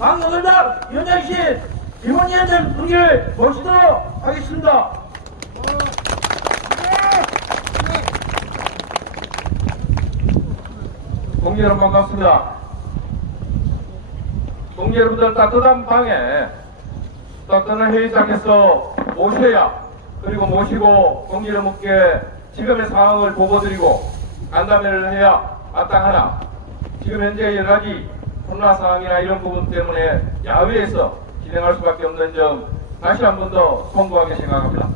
방송을당 위원장이신 김원위원장 분을 모시도록 하겠습니다. 동지 여러분 반갑습니다. 동지 여러분들 따뜻한 방에 따뜻한 회의장에서 모셔야 그리고 모시고 동지 여러분께 지금의 상황을 보고드리고 간담회를 해야 마땅하나 지금 현재 여러 가지 코로나 상황이나 이런 부분 때문에 야외에서 진행할 수밖에 없는 점 다시 한 번 더 송구하게 생각합니다.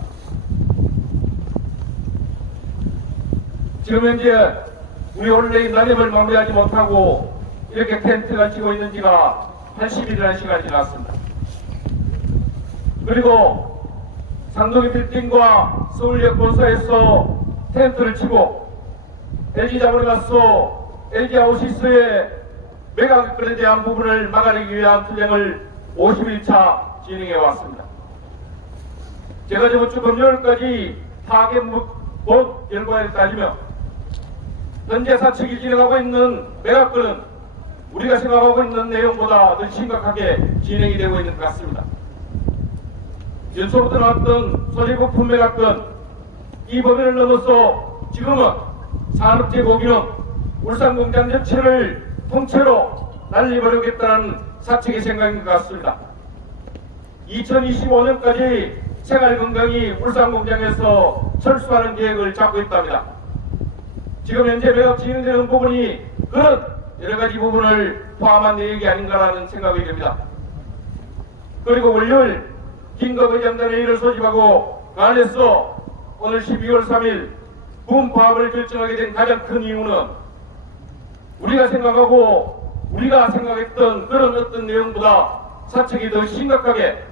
지금 현재 우리 원래의 난임을 마무리하지 못하고 이렇게 텐트가 치고 있는 지가 80일이라는 시간이 지났습니다. 그리고 상동이 빌딩과 서울역 본사에서 텐트를 치고 자본가서 LG 아우시스의 매각권에 대한 부분을 막아내기 위한 투쟁을 51차 진행해 왔습니다. 제가 저번 주 금요일까지 파괴목 결과를 따지며 현재 사측이 진행하고 있는 매각권은 우리가 생각하고 있는 내용보다 더 심각하게 진행이 되고 있는 것 같습니다. 연초부터 나왔던 소재부품 매각권 이 범위를 넘어서 지금은 산업재 고기능 울산 공장 전체를 통째로 날리버리겠다는 사측의 생각인 것 같습니다. 2025년까지 생활건강이 울산 공장에서 철수하는 계획을 잡고 있답니다. 지금 현재 매각 진행되는 부분이 그런 여러 가지 부분을 포함한 내용이 아닌가라는 생각이 듭니다. 그리고 월요일 긴급의장단회의를 소집하고 그 안에서 오늘 12월 3일 군 파업을 결정하게 된 가장 큰 이유는 우리가 생각하고 우리가 생각했던 그런 어떤 내용보다 사측이 더 심각하게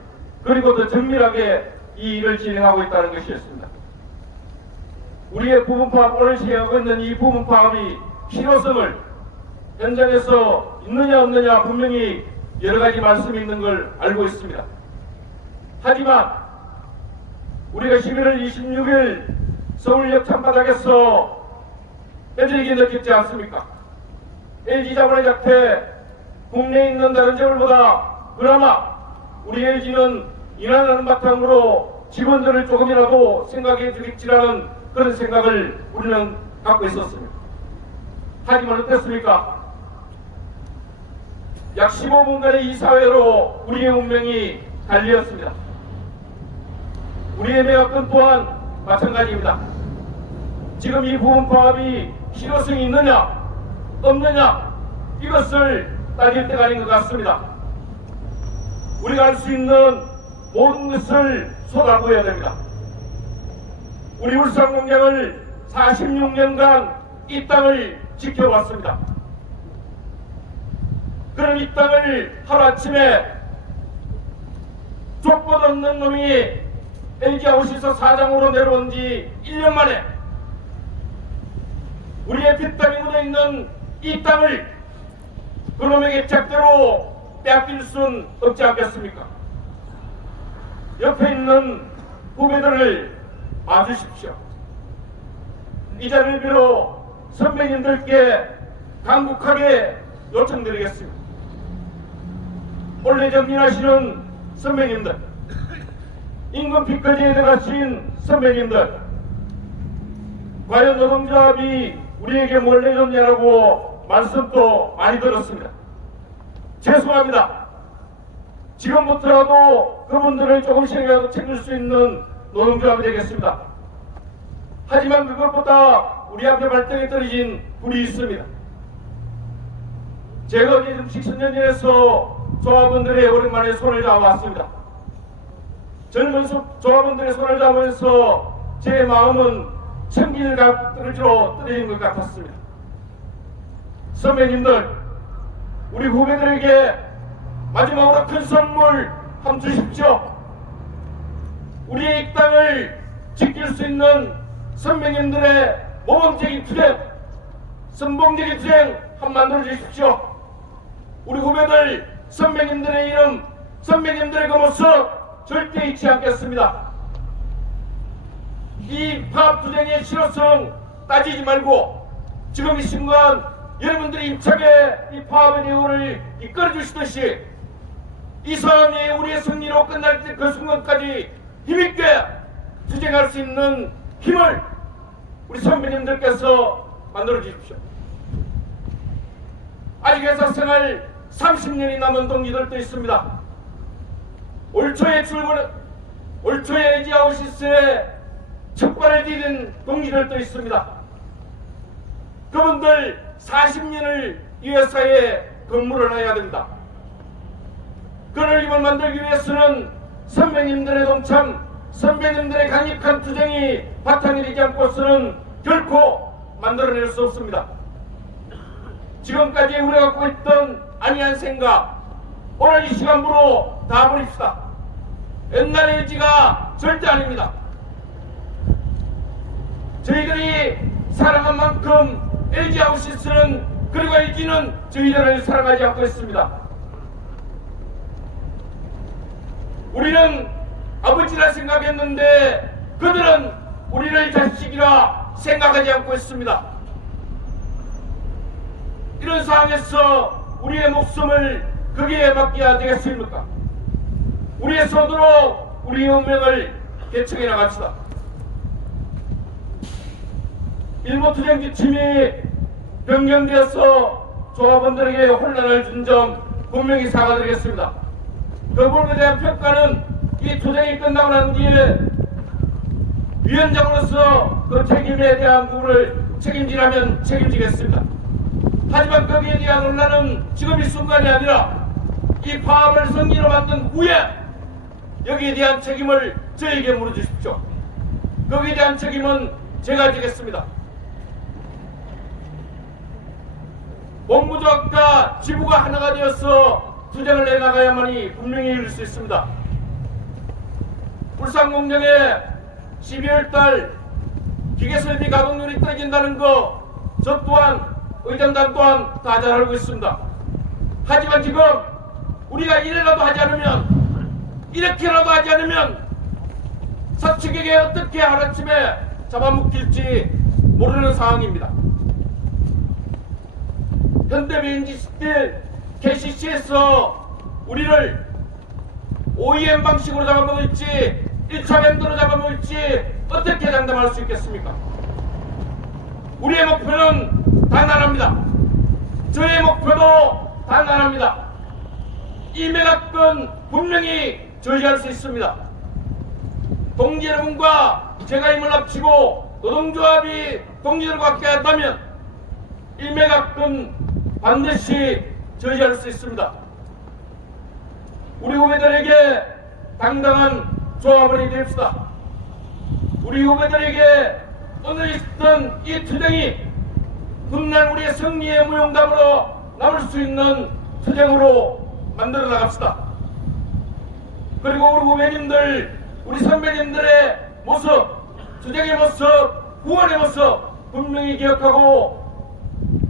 그리고 더 정밀하게 이 일을 진행하고 있다는 것이었습니다. 우리의 부분파업 오늘 시행하고 있는 이 부분파업이 실효성을 현장에서 있느냐 없느냐 분명히 여러 가지 말씀이 있는 걸 알고 있습니다. 하지만 우리가 11월 26일 서울역 참바닥에서 애들에게 느꼈지 않습니까? LG 자본의 작태 국내에 있는 다른 재벌보다 그나마 우리 LG는 일하는 바탕으로 직원들을 조금이라도 생각해 주겠지라는 그런 생각을 우리는 갖고 있었습니다. 하지만 어땠습니까? 약 15분간의 이 사회로 우리의 운명이 달리었습니다. 우리의 매각권 또한 마찬가지입니다. 지금 이 부분 파업이 실효성이 있느냐 없느냐 이것을 따질 때가 아닌 것 같습니다. 우리가 할 수 있는 모든 것을 쏟아부어야 됩니다. 우리 울산 공장을 46년간 이 땅을 지켜왔습니다. 그런 이 땅을 하루아침에 족보 없는 놈이 LG 아웃시서 사장으로 내려온 지 1년 만에 우리의 핏땀이 묻어있는 이 땅을 그놈에게 짝대로 빼앗길 수는 없지 않겠습니까? 옆에 있는 후배들을 봐주십시오. 이 자리를 빌어 선배님들께 강국하게 요청드리겠습니다. 원래 정진하시는 선배님들, 임금 피크지에 들어가신 선배님들, 과연 노동조합이 우리에게 뭘 내줬냐라고 말씀도 많이 들었습니다. 죄송합니다. 지금부터라도 그분들을 조금씩이라도 챙길 수 있는 노동조합이 되겠습니다. 하지만 그것보다 우리 앞에 발등에 떨어진 불이 있습니다. 제가 어제 음식 선전전에서 조합원들의 오랜만에 손을 잡아왔습니다. 젊은 소- 조합원들의 손을 잡으면서 제 마음은 천길 떨어지로 떨어진 것 같았습니다. 선배님들, 우리 후배들에게 마지막으로 큰 선물 한번 주십시오. 우리의 이 땅을 지킬 수 있는 선배님들의 모범적인 투쟁, 선봉적인 투쟁 한 만들어 주십시오. 우리 후배들 선배님들의 이름, 선배님들의 그 모습 절대 잊지 않겠습니다. 이 파업 투쟁의 실효성 따지지 말고 지금 이 순간 여러분들이 힘차게 이 파업의 내용을 이끌어 주시듯이 이 싸움이 우리의 승리로 끝날 때 그 순간까지 힘있게 투쟁할 수 있는 힘을 우리 선배님들께서 만들어 주십시오. 아직 회사 생활 30년이 남은 동지들도 있습니다. 올 초에 출근, 올 초에 에지아오시스에 첫 발을 디딘 동지들도 있습니다. 그분들 40년을 이 회사에 근무를 해야 됩니다. 그를 힘을 만들기 위해서는 선배님들의 동참, 선배님들의 강력한 투쟁이 바탕이 되지 않고서는 결코 만들어낼 수 없습니다. 지금까지 우리가 갖고 있던 아니한 생각, 오늘 이 시간부로 다 버립시다. 옛날의 의지가 절대 아닙니다. 저희들이 사랑한 만큼 LG하고 시스는 그리고 LG는 저희들을 사랑하지 않고 있습니다. 우리는 아버지라 생각했는데 그들은 우리를 자식이라 생각하지 않고 있습니다. 이런 상황에서 우리의 목숨을 거기에 맡겨야 되겠습니까? 우리의 손으로 우리의 운명을 개척해 나갑시다. 일본 투쟁 지침이 변경되어서 조합원들에게 혼란을 준 점 분명히 사과드리겠습니다. 그 부분에 대한 평가는 이 투쟁이 끝나고 난 뒤에 위원장으로서 그 책임에 대한 부분을 책임지라면 책임지겠습니다. 하지만 거기에 대한 논란은 지금 이 순간이 아니라 이 파업을 승리로 만든 후에 여기에 대한 책임을 저에게 물어주십시오. 거기에 대한 책임은 제가 지겠습니다. 본부조합과 지부가 하나가 되어서 투쟁을 내나가야만이 분명히 이룰 수 있습니다. 울산공장에 12월달 기계설비 가동률이 떨어진다는 거 저 또한 의장단 또한 다 잘 알고 있습니다. 하지만 지금 우리가 이래라도 하지 않으면 이렇게라도 하지 않으면 사측에게 어떻게 하루아침에 잡아먹힐지 모르는 상황입니다. 현대비행기 시대 KCC에서 우리를 OEM 방식으로 잡아먹을지 1차 밴드로 잡아먹을지 어떻게 장담할 수 있겠습니까? 우리의 목표는 단단합니다. 저의 목표도 단단합니다. 이 매각은 분명히 저지할 수 있습니다. 동지 여러분과 제가 힘을 합치고 노동조합이 동지들과 함께 한다면 이 매각은 반드시 저지할 수 있습니다. 우리 후배들에게 당당한 조합원이 됩시다. 우리 후배들에게 오늘 있던 이 투쟁이 훗날 우리의 승리의 무용담으로 남을 수 있는 투쟁으로 만들어 나갑시다. 그리고 우리 후배님들, 우리 선배님들의 모습, 투쟁의 모습, 후원의 모습 분명히 기억하고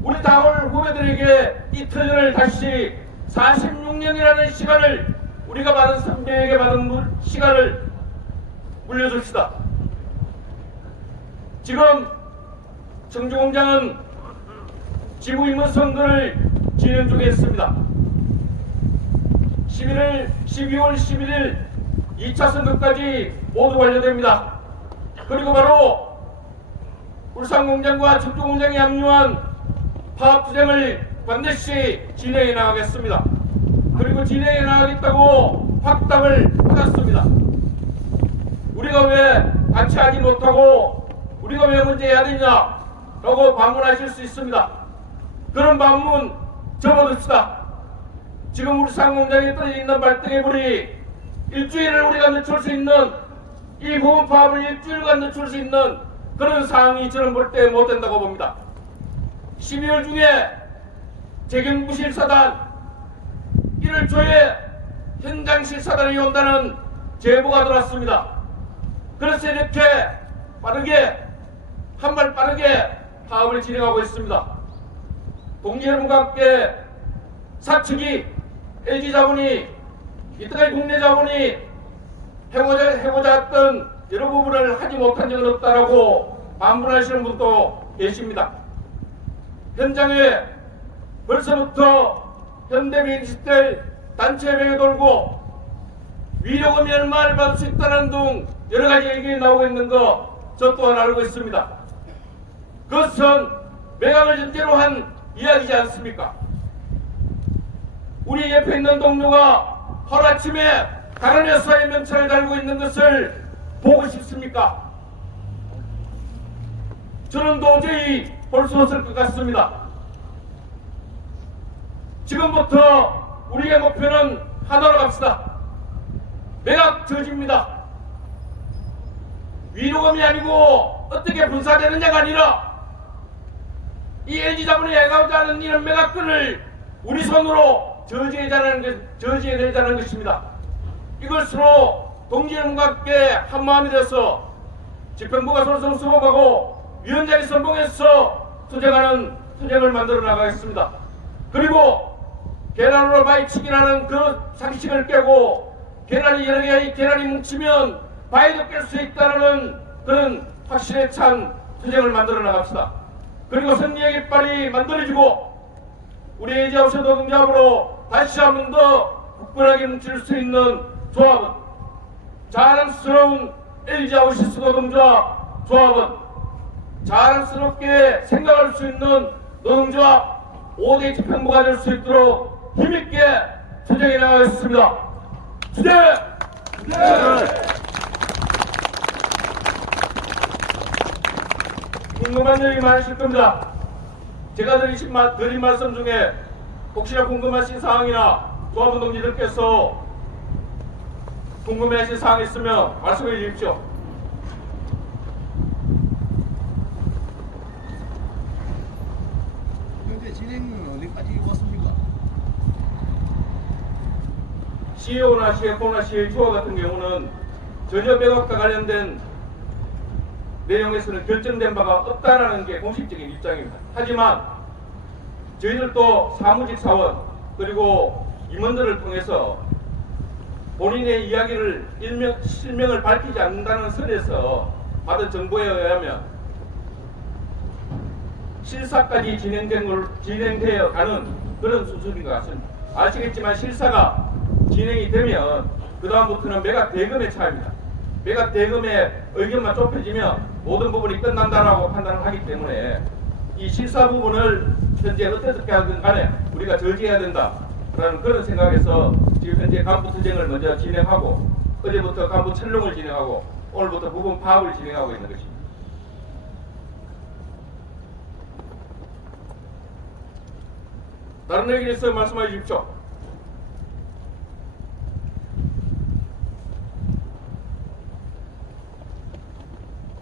우리 다올 후배들에게 이 터전을 다시 46년이라는 시간을 우리가 받은 선배에게 받은 물- 시간을 물려줍시다. 지금 청주공장은 지구인문 선거를 진행 중에 있습니다. 11월, 12월 11일 2차 선거까지 모두 완료됩니다. 그리고 바로 울산공장과 청주공장이 합류한 파업 투쟁을 반드시 진행해 나가겠습니다. 그리고 진행해 나가겠다고 확답을 받았습니다. 우리가 왜 같이 하지 못하고 우리가 왜 문제해야 되냐 라고 반문하실 수 있습니다. 그런 반문 접어둡시다. 지금 우리 상공장에 떠 있는 발등의 불이 일주일을 우리가 늦출 수 있는 이 부분 파업을 일주일간 늦출 수 있는 그런 상황이 저는 볼 때 못 된다고 봅니다. 12월 중에 재경부 실사단 1월 초에 현장 실사단이 온다는 제보가 들어왔습니다. 그래서 이렇게 빠르게 한발 빠르게 파업을 진행하고 있습니다. 동지 여러분과 함께 사측이 LG 자본이 이때까지 국내 자본이 해보자 해보자 했던 여러 부분을 하지 못한 적은 없다라고 반문하시는 분도 계십니다. 현장에 벌써부터 현대비행시대 단체 명에 돌고 위로금이 얼마를 받을 수 있다는 등 여러 가지 얘기 나오고 있는 거 저 또한 알고 있습니다. 그것은 매각을 전제로 한 이야기지 않습니까? 우리 옆에 있는 동료가 하루아침에 다른 회사의 명찰을 달고 있는 것을 보고 싶습니까? 저는 도저히 볼 수 없을 것 같습니다. 지금부터 우리의 목표는 하나로 갑시다. 매각 저지입니다. 위로금이 아니고 어떻게 분사되느냐가 아니라 이 LG 자본이 해가고자 하는 이런 매각권을 우리 손으로 저지해자는 것, 저지해내자는 것입니다. 이것으로 동지여러분과 함께 한마음이 돼서 집행부가 솔선수범하고 위원장이 선봉해서 투쟁하는 투쟁을 만들어 나가겠습니다. 그리고 계란으로 바위치기라는 그 상식을 깨고 계란이 여러 개의 계란이 뭉치면 바위도 깰 수 있다는 그런 확신에 찬 투쟁을 만들어 나갑시다. 그리고 승리의 깃발이 만들어지고 우리 에이지아우스 노동조합으로 다시 한 번 더 굳건하게 뭉칠 수 있는 조합은 자랑스러운 에이지아우스 노동조합 조합은 자랑스럽게 생각할 수 있는 노동조합 5대 집행부가 될 수 있도록 힘있게 투쟁해 나가겠습니다. 투쟁! 궁금한 점이 많으실 겁니다. 제가 드리신 마, 드린 말씀 중에 혹시나 궁금하신 사항이나 조합원 동지들께서 궁금해하신 사항 있으면 말씀해 주십시오. 현재 진행은 어디까지 왔습니까? CEO나 CFO나 CHO 같은 경우는 전혀 백업과 관련된 내용에서는 결정된 바가 없다는 게 공식적인 입장입니다. 하지만 저희들도 사무직 사원 그리고 임원들을 통해서 본인의 이야기를 일명, 실명을 밝히지 않는다는 선에서 받은 정보에 의하면 실사까지 진행된 걸 진행되어 가는 그런 수준인 것 같습니다. 아시겠지만 실사가 진행이 되면 그 다음부터는 매각 대금의 차입니다. 매각 대금의 의견만 좁혀지면 모든 부분이 끝난다라고 판단을 하기 때문에 이 실사 부분을 현재 어떻게 하든 간에 우리가 저지해야 된다라는 그런 생각에서 지금 현재 간부 투쟁을 먼저 진행하고 어제부터 간부 철롱을 진행하고 오늘부터 부분 파악을 진행하고 있는 것입니다. 다른 얘기 있으면 말씀해 주십시오.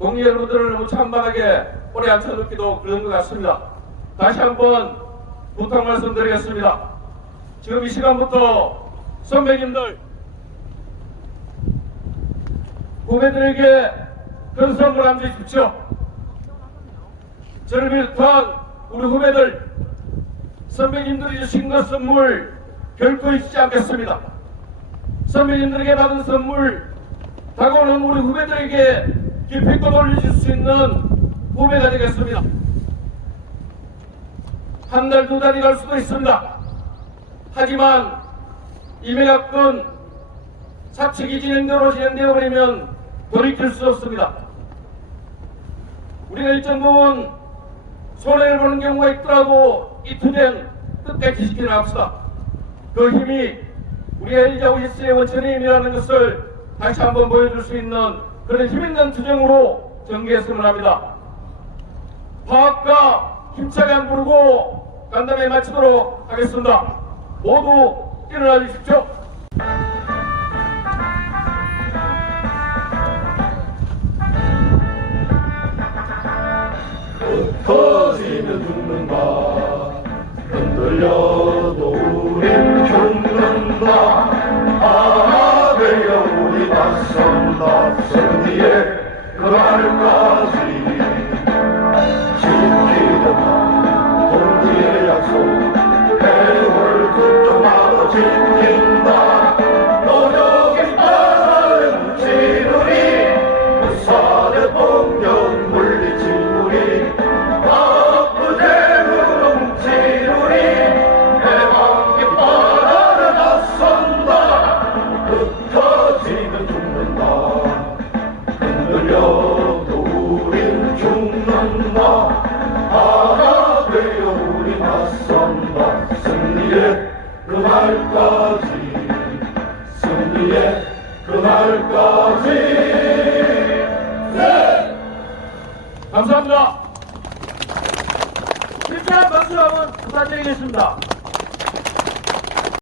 동료 여러분들을 너무 찬바하게 오래 앉혀놓기도 그런 것 같습니다. 다시 한번 부탁 말씀드리겠습니다. 지금 이 시간부터 선배님들, 후배들에게 큰 선물 안 주십시오. 저를 비롯한 우리 후배들, 선배님들이 주신 것 선물 결코 잊지 않겠습니다. 선배님들에게 받은 선물 다가오는 우리 후배들에게 기필껏 올려줄 수 있는 후배가 되겠습니다. 한 달, 두 달이 갈 수도 있습니다. 하지만 이매각권 사측이 진행대로 진행되어 버리면 돌이킬 수 없습니다. 우리가 일정 부분 손해를 보는 경우가 있더라도 이 투쟁 끝까지 지켜나갑시다. 그 힘이 우리 엘자 오시스의 원천의 힘이라는 것을 다시 한번 보여줄 수 있는 그런 힘 있는 투쟁으로 전개했으면 합니다. 파악과 힘차게 안 부르고 간담회 마치도록 하겠습니다. 모두 일어나 주십시오. 터지면 죽는다 흔들려도 우린 죽는다 아베여 우리 맞선